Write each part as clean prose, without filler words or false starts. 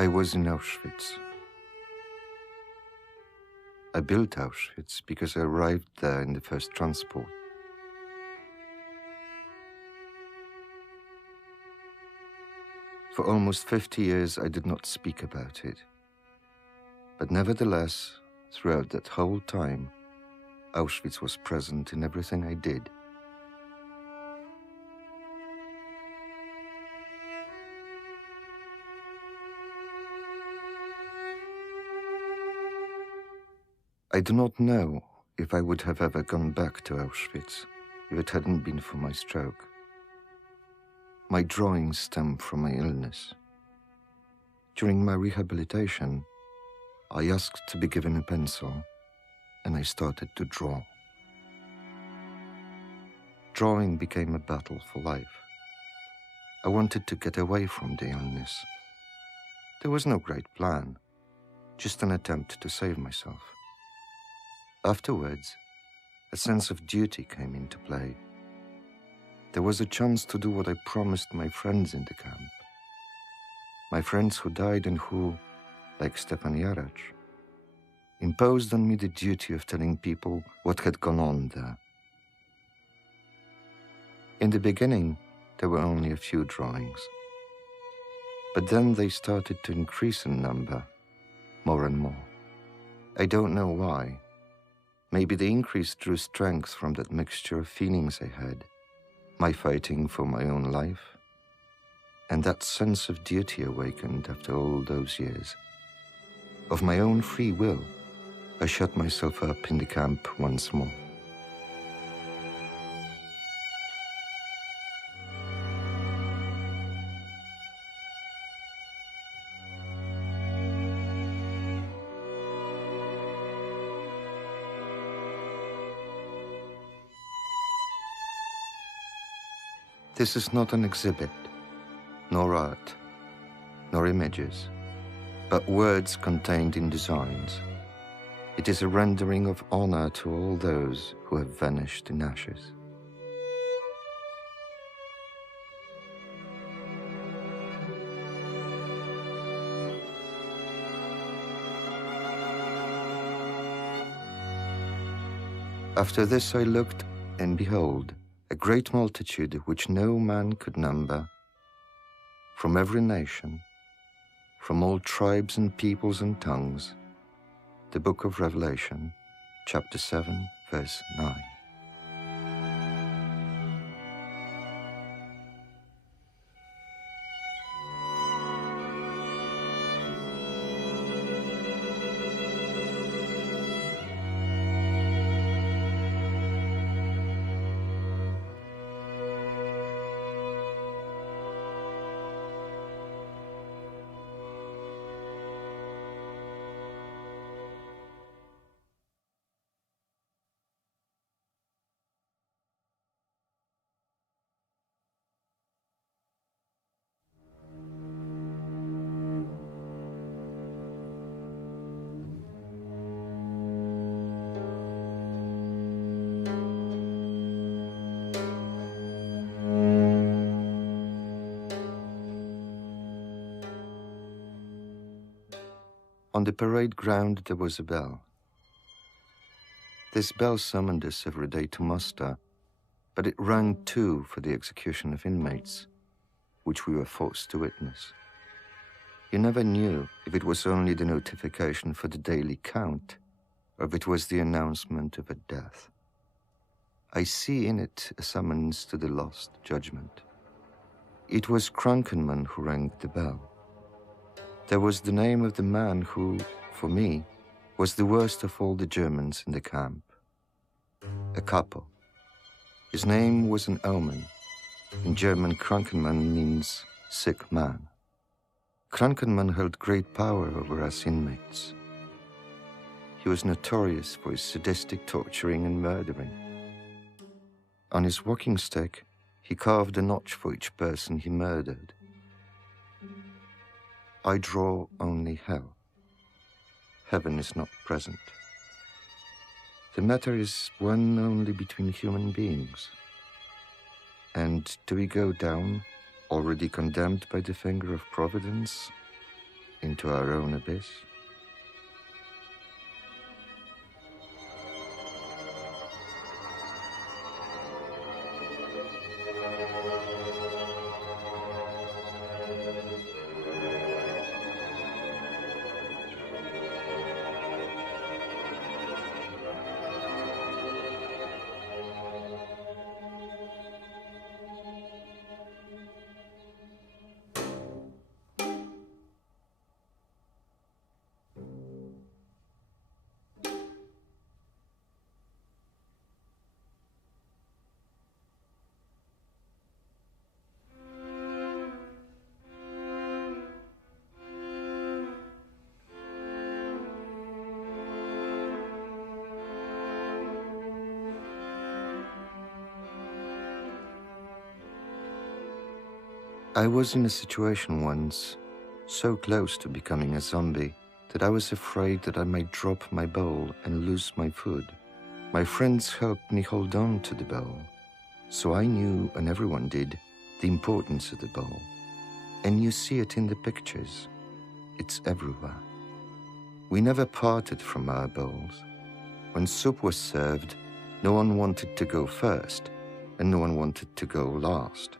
I was in Auschwitz. I built Auschwitz because I arrived there in the first transport. For almost 50 years, I did not speak about it. But nevertheless, throughout that whole time, Auschwitz was present in everything I did. I do not know if I would have ever gone back to Auschwitz if it hadn't been for my stroke. My drawings stem from my illness. During my rehabilitation, I asked to be given a pencil, and I started to draw. Drawing became a battle for life. I wanted to get away from the illness. There was no great plan, just an attempt to save myself. Afterwards, a sense of duty came into play. There was a chance to do what I promised my friends in the camp. My friends who died and who, like Stefan Jarac, imposed on me the duty of telling people what had gone on there. In the beginning, there were only a few drawings. But then they started to increase in number, more and more. I don't know why. Maybe the increase drew strength from that mixture of feelings I had, my fighting for my own life, and that sense of duty awakened after all those years. Of my own free will, I shut myself up in the camp once more. This is not an exhibit, nor art, nor images, but words contained in designs. It is a rendering of honor to all those who have vanished in ashes. After this I looked, and behold, a great multitude which no man could number, from every nation, from all tribes and peoples and tongues. The book of Revelation, chapter 7, verse 9. On the parade ground there was a bell. This bell summoned us every day to muster, but it rang too for the execution of inmates, which we were forced to witness. You never knew if it was only the notification for the daily count, or if it was the announcement of a death. I see in it a summons to the lost judgment. It was Krankenmann who rang the bell. There was the name of the man who, for me, was the worst of all the Germans in the camp. A capo. His name was an omen. In German, Krankenmann means sick man. Krankenmann held great power over us inmates. He was notorious for his sadistic torturing and murdering. On his walking stick, he carved a notch for each person he murdered. I draw only hell. Heaven is not present. The matter is one only between human beings. And do we go down, already condemned by the finger of Providence? into our own abyss. I was in a situation once, so close to becoming a zombie, that I was afraid that I might drop my bowl and lose my food. My friends helped me hold on to the bowl, so I knew, and everyone did, the importance of the bowl. And you see it in the pictures. It's everywhere. We never parted from our bowls. When soup was served, no one wanted to go first, and no one wanted to go last.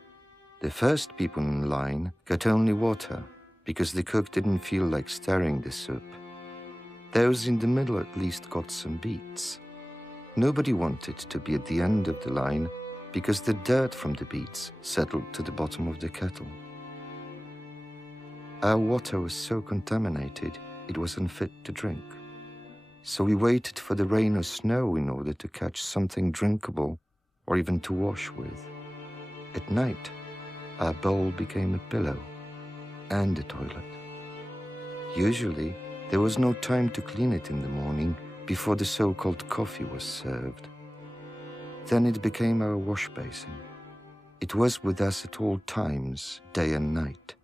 The first people in line got only water, because the cook didn't feel like stirring the soup. Those in the middle at least got some beets. Nobody wanted to be at the end of the line, because the dirt from the beets settled to the bottom of the kettle. Our water was so contaminated, it was unfit to drink. So we waited for the rain or snow in order to catch something drinkable or even to wash with. At night, our bowl became a pillow and a toilet. Usually, there was no time to clean it in the morning before the so-called coffee was served. Then it became our wash basin. It was with us at all times, day and night.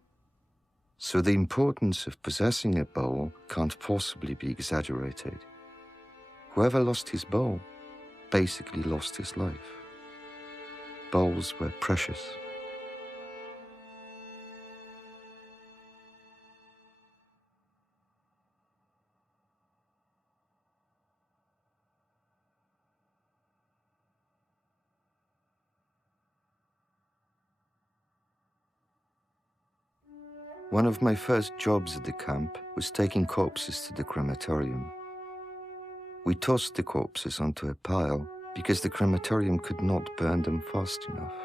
So the importance of possessing a bowl can't possibly be exaggerated. Whoever lost his bowl basically lost his life. Bowls were precious. One of my first jobs at the camp was taking corpses to the crematorium. We tossed the corpses onto a pile because the crematorium could not burn them fast enough.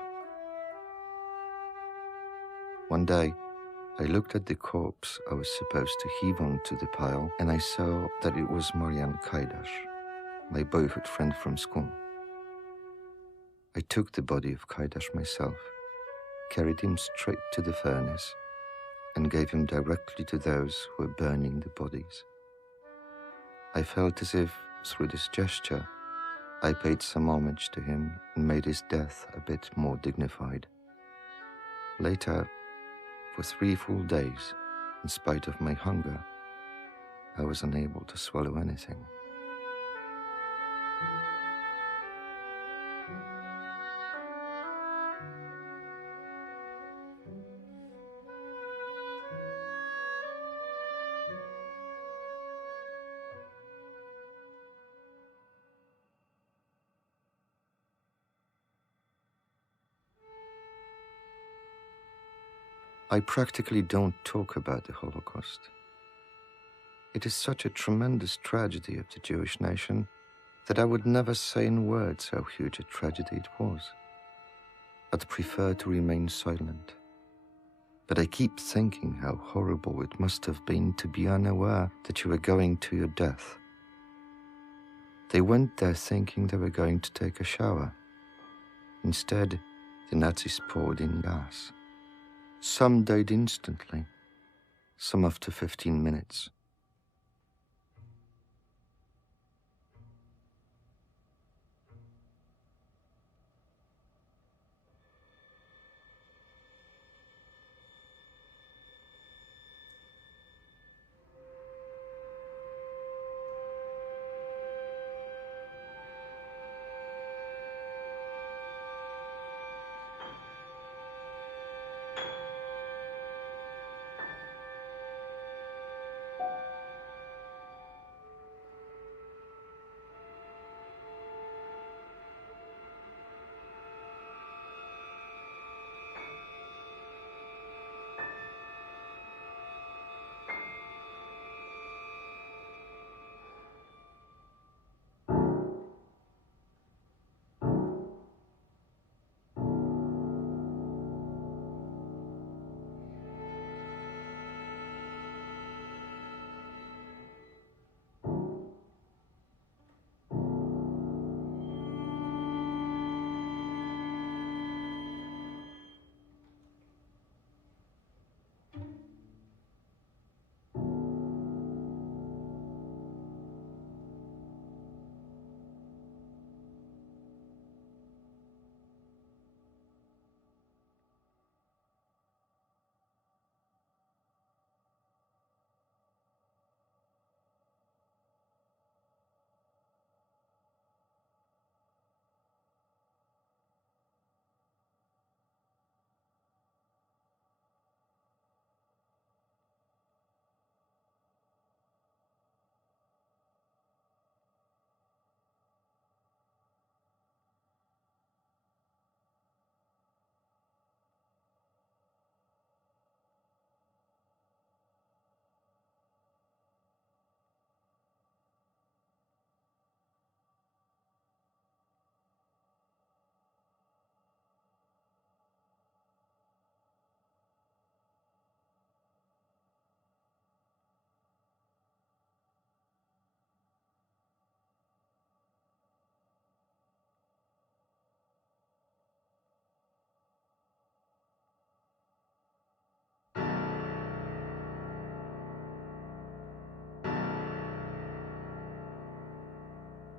One day, I looked at the corpse I was supposed to heave onto the pile, and I saw that it was Marian Kołodziej, my boyhood friend from school. I took the body of Kołodziej myself, carried him straight to the furnace, and gave him directly to those who were burning the bodies. I felt as if, through this gesture, I paid some homage to him and made his death a bit more dignified. Later, for 3 full days, in spite of my hunger, I was unable to swallow anything. I practically don't talk about the Holocaust. It is such a tremendous tragedy of the Jewish nation that I would never say in words how huge a tragedy it was. I'd prefer to remain silent. But I keep thinking how horrible it must have been to be unaware that you were going to your death. They went there thinking they were going to take a shower. Instead, the Nazis poured in gas. Some died instantly, some after 15 minutes.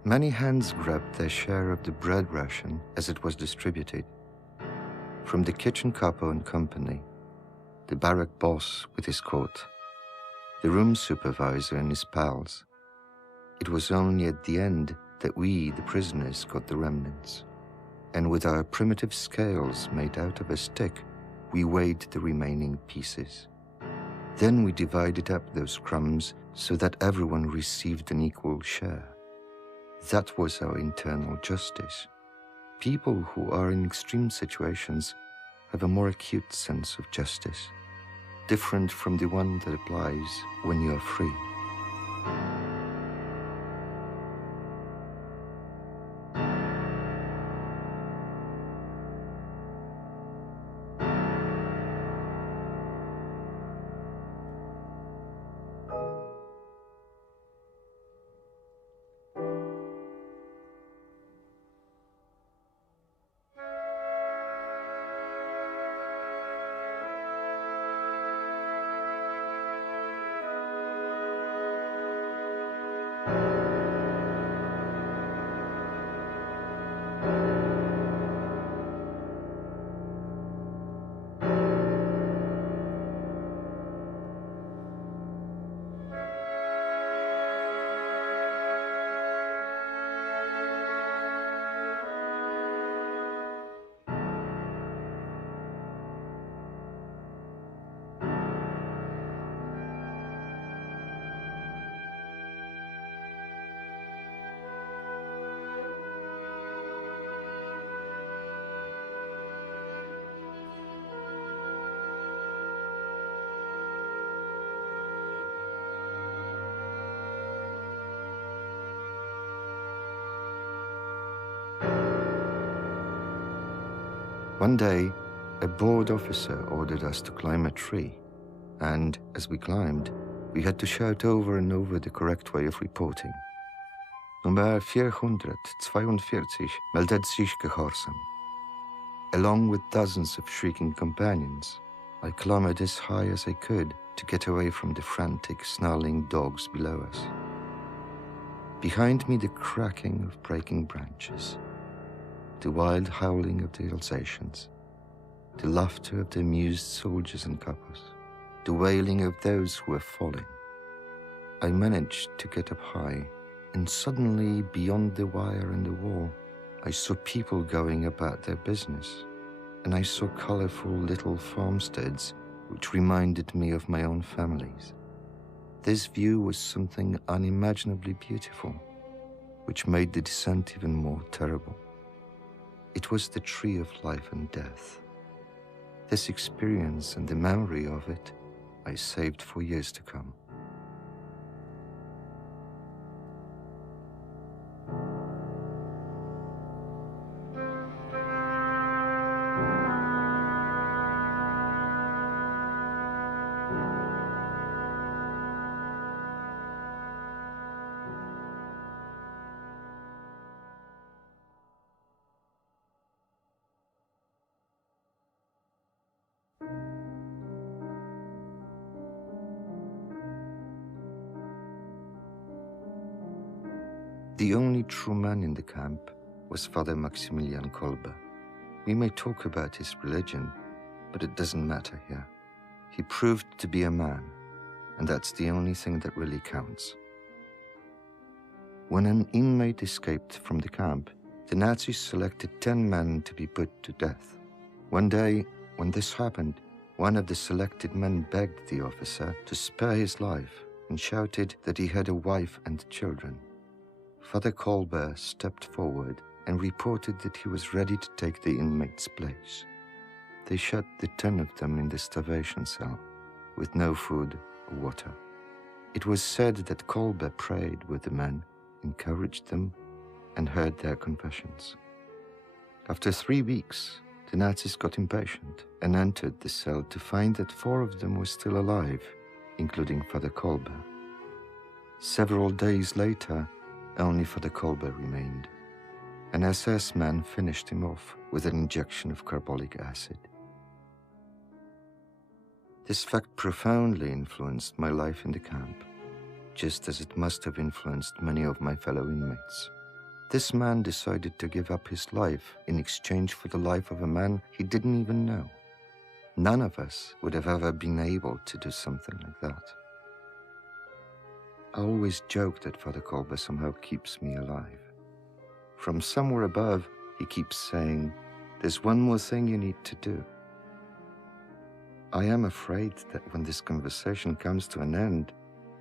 Many hands grabbed their share of the bread ration as it was distributed. From the kitchen capo and company, the barrack boss with his coat, the room supervisor and his pals. It was only at the end that we, the prisoners, got the remnants. And with our primitive scales made out of a stick, we weighed the remaining pieces. Then we divided up those crumbs so that everyone received an equal share. That was our internal justice. People who are in extreme situations have a more acute sense of justice, different from the one that applies when you are free. One day, a board officer ordered us to climb a tree, and as we climbed, we had to shout over and over the correct way of reporting. Nummer 442 meldet sich Gehorsam. Along with dozens of shrieking companions, I clambered as high as I could to get away from the frantic, snarling dogs below us. Behind me, the cracking of breaking branches, the wild howling of the Alsatians, the laughter of the amused soldiers and couples, the wailing of those who were falling. I managed to get up high, and suddenly, beyond the wire and the wall, I saw people going about their business, and I saw colorful little farmsteads which reminded me of my own families. This view was something unimaginably beautiful, which made the descent even more terrible. It was the tree of life and death. This experience and the memory of it I saved for years to come. The only true man in the camp was Father Maximilian Kolbe. We may talk about his religion, but it doesn't matter here. He proved to be a man, and that's the only thing that really counts. When an inmate escaped from the camp, the Nazis selected 10 men to be put to death. One day, when this happened, one of the selected men begged the officer to spare his life and shouted that he had a wife and children. Father Kolbe stepped forward and reported that he was ready to take the inmate's place. They shut the 10 of them in the starvation cell, with no food or water. It was said that Kolbe prayed with the men, encouraged them, and heard their confessions. After 3 weeks, the Nazis got impatient and entered the cell to find that 4 of them were still alive, including Father Kolbe. Several days later, only Father Kolbe remained. An SS man finished him off with an injection of carbolic acid. This fact profoundly influenced my life in the camp, just as it must have influenced many of my fellow inmates. This man decided to give up his life in exchange for the life of a man he didn't even know. None of us would have ever been able to do something like that. I always joke that Father Kolbe somehow keeps me alive. From somewhere above, he keeps saying, "There's one more thing you need to do." I am afraid that when this conversation comes to an end,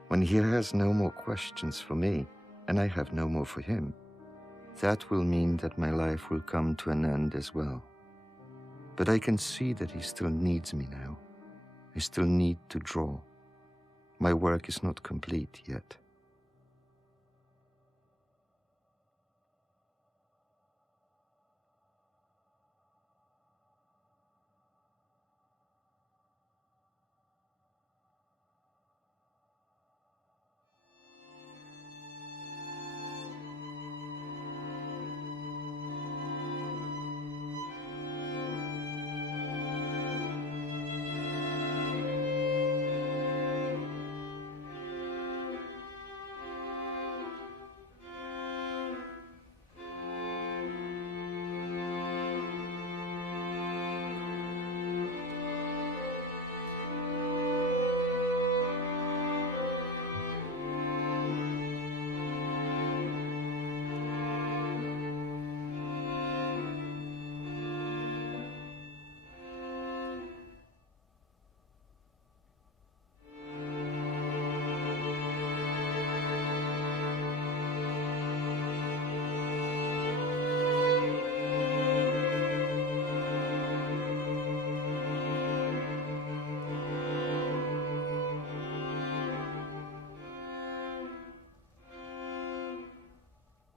when he has no more questions for me, and I have no more for him, that will mean that my life will come to an end as well. But I can see that he still needs me now. I still need to draw. My work is not complete yet.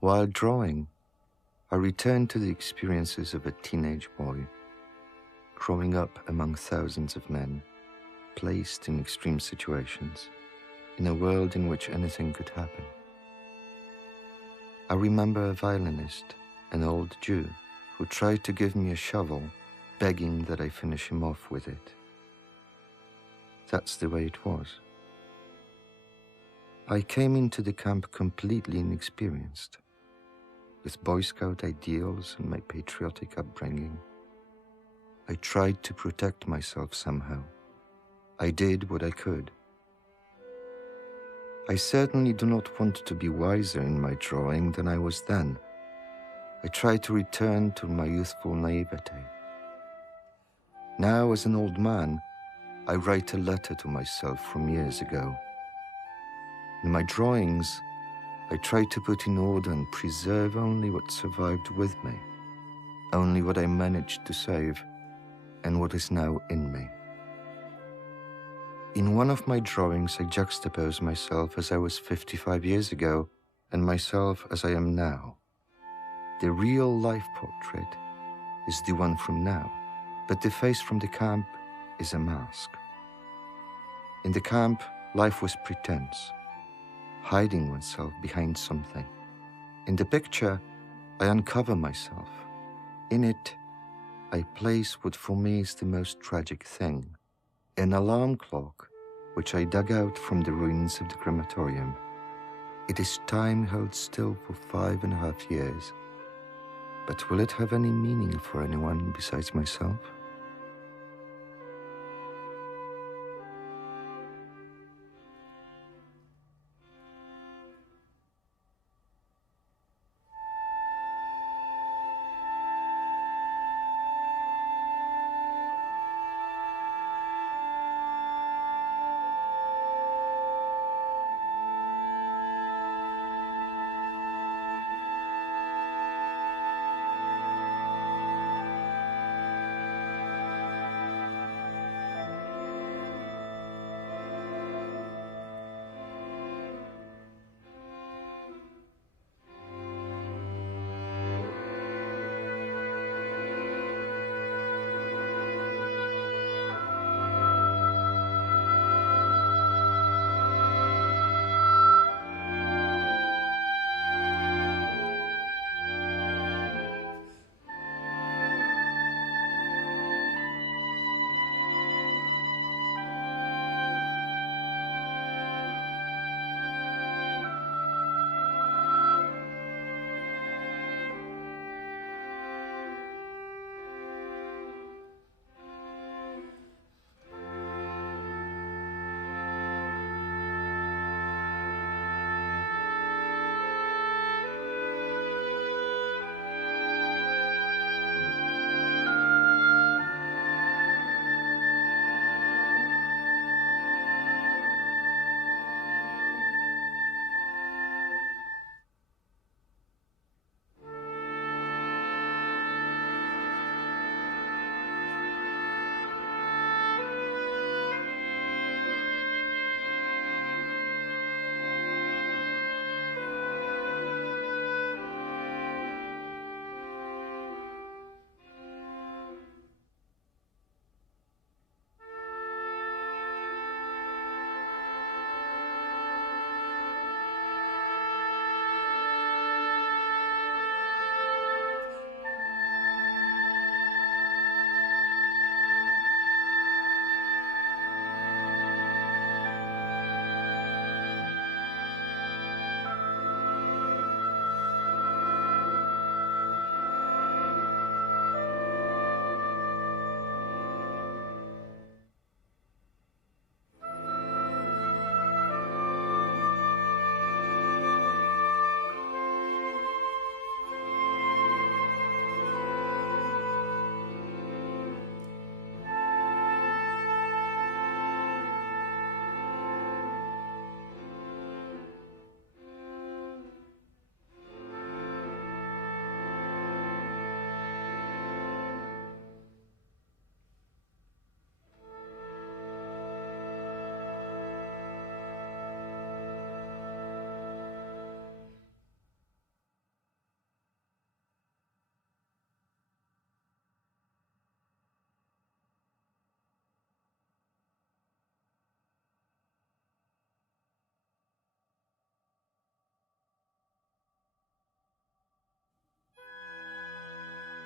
While drawing, I returned to the experiences of a teenage boy, growing up among thousands of men, placed in extreme situations, in a world in which anything could happen. I remember a violinist, an old Jew, who tried to give me a shovel, begging that I finish him off with it. That's the way it was. I came into the camp completely inexperienced, with Boy Scout ideals and my patriotic upbringing. I tried to protect myself somehow. I did what I could. I certainly do not want to be wiser in my drawing than I was then. I try to return to my youthful naivete. Now, as an old man, I write a letter to myself from years ago. In my drawings, I try to put in order and preserve only what survived with me, only what I managed to save, and what is now in me. In one of my drawings, I juxtapose myself as I was 55 years ago and myself as I am now. The real life portrait is the one from now, but the face from the camp is a mask. In the camp, life was pretense, hiding oneself behind something. In the picture, I uncover myself. In it, I place what for me is the most tragic thing, an alarm clock which I dug out from the ruins of the crematorium. It is time held still for 5.5 years, but will it have any meaning for anyone besides myself?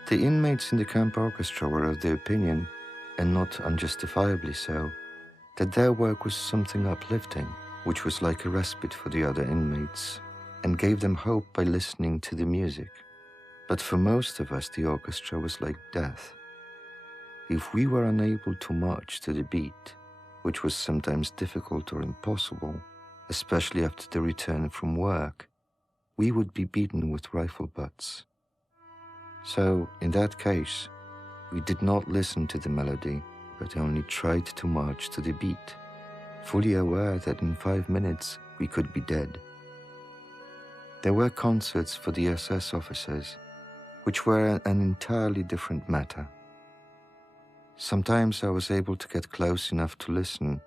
The inmates in the camp orchestra were of the opinion, and not unjustifiably so, that their work was something uplifting, which was like a respite for the other inmates, and gave them hope by listening to the music. But for most of us, the orchestra was like death. If we were unable to march to the beat, which was sometimes difficult or impossible, especially after the return from work, we would be beaten with rifle butts. So, in that case, we did not listen to the melody, but only tried to march to the beat, fully aware that in 5 minutes we could be dead. There were concerts for the SS officers, which were an entirely different matter. Sometimes I was able to get close enough to listen,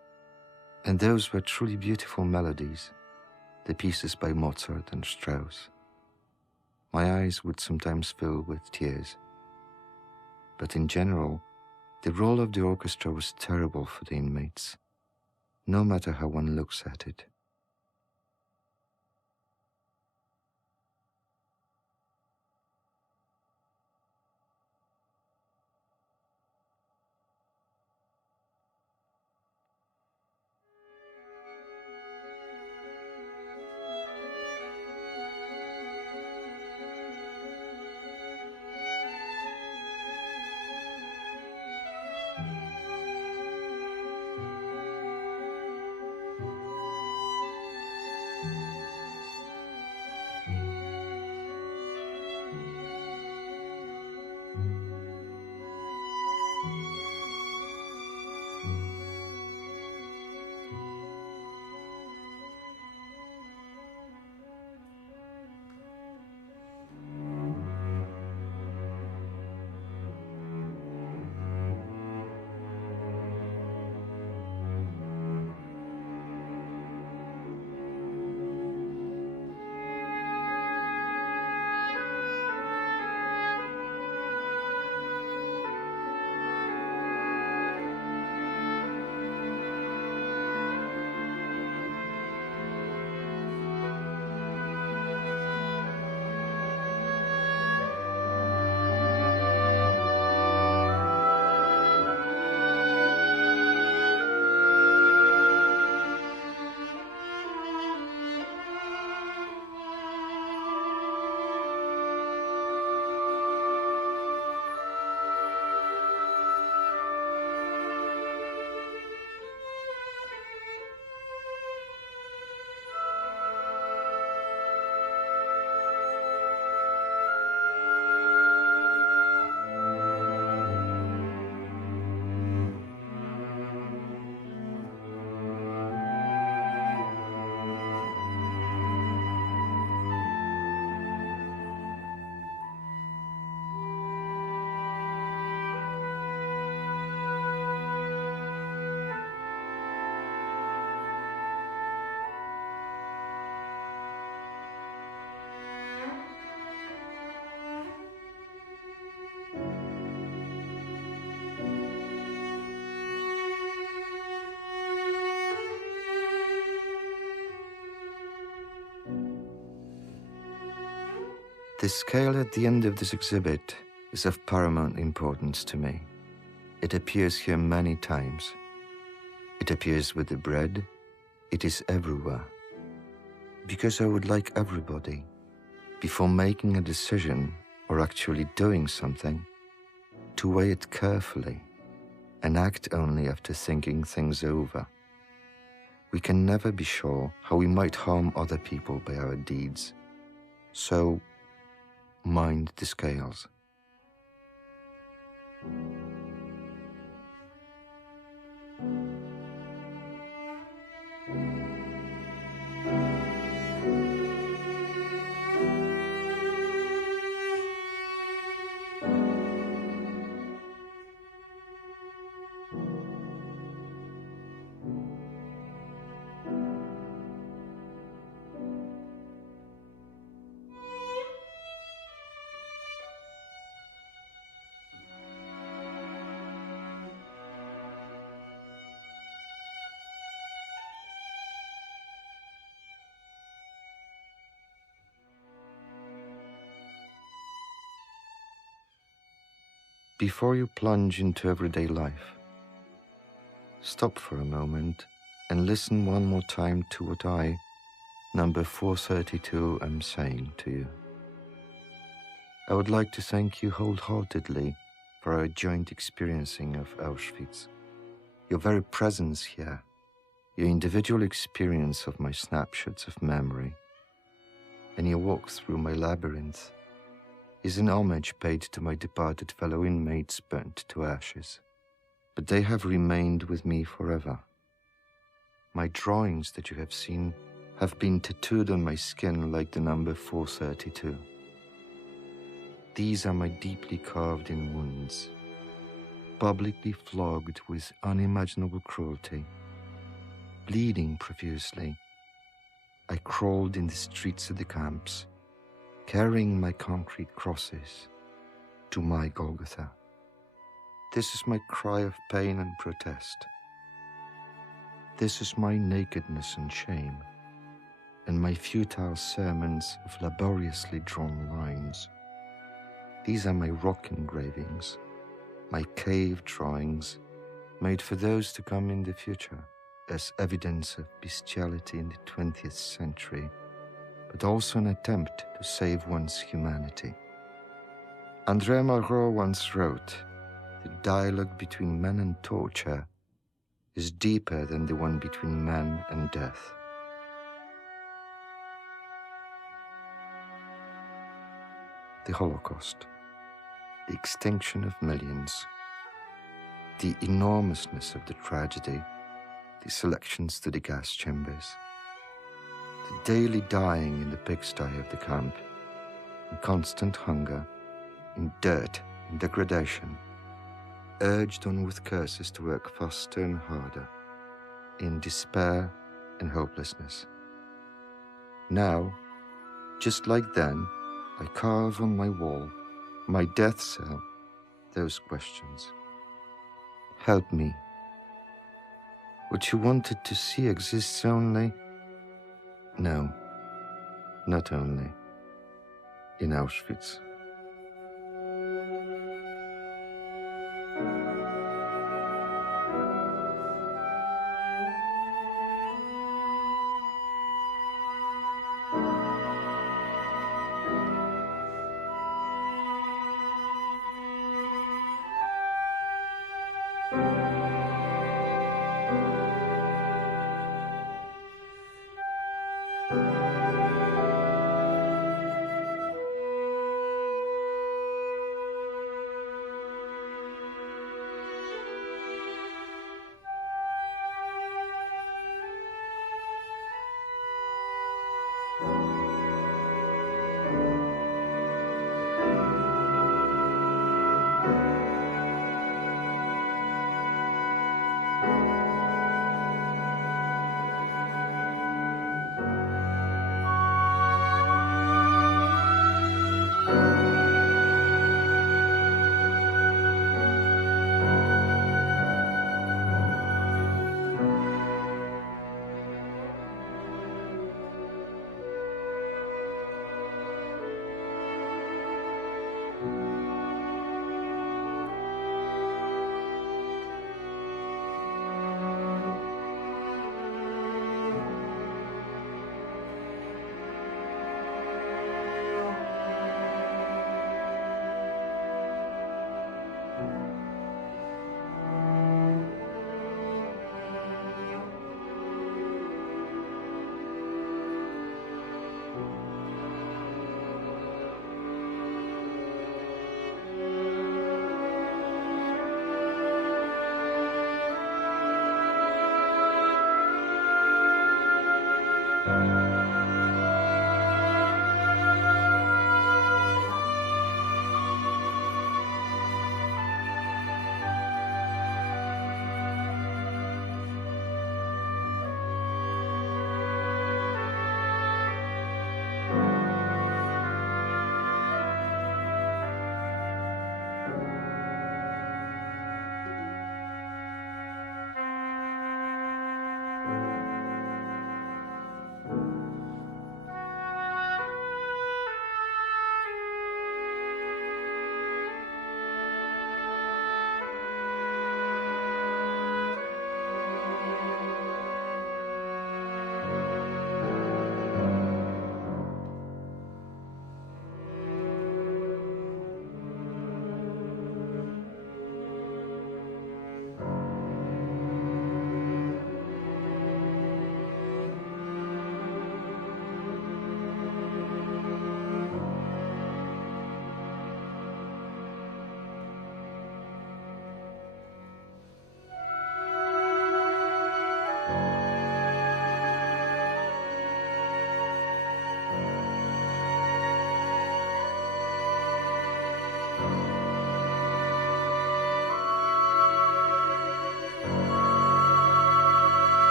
and those were truly beautiful melodies, the pieces by Mozart and Strauss. My eyes would sometimes fill with tears. But in general, the role of the orchestra was terrible for the inmates, no matter how one looks at it. The scale at the end of this exhibit is of paramount importance to me. It appears here many times. It appears with the bread. It is everywhere. Because I would like everybody, before making a decision or actually doing something, to weigh it carefully and act only after thinking things over. We can never be sure how we might harm other people by our deeds. So, mind the scales. Before you plunge into everyday life, stop for a moment and listen one more time to what I, number 432, am saying to you. I would like to thank you wholeheartedly for our joint experiencing of Auschwitz. Your very presence here, your individual experience of my snapshots of memory, and your walk through my labyrinth is an homage paid to my departed fellow inmates burnt to ashes. But they have remained with me forever. My drawings that you have seen have been tattooed on my skin like the number 432. These are my deeply carved-in wounds, publicly flogged with unimaginable cruelty. Bleeding profusely, I crawled in the streets of the camps, carrying my concrete crosses to my Golgotha. This is my cry of pain and protest. This is my nakedness and shame, and my futile sermons of laboriously drawn lines. These are my rock engravings, my cave drawings, made for those to come in the future as evidence of bestiality in the 20th century, but also an attempt to save one's humanity. André Malraux once wrote, "The dialogue between man and torture is deeper than the one between man and death." The Holocaust, the extinction of millions, the enormousness of the tragedy, the selections to the gas chambers, the daily dying in the pigsty of the camp, in constant hunger, in dirt, in degradation, urged on with curses to work faster and harder, in despair and hopelessness. Now, just like then, I carve on my wall, my death cell, those questions. Help me. What you wanted to see exists only? No, not only in Auschwitz.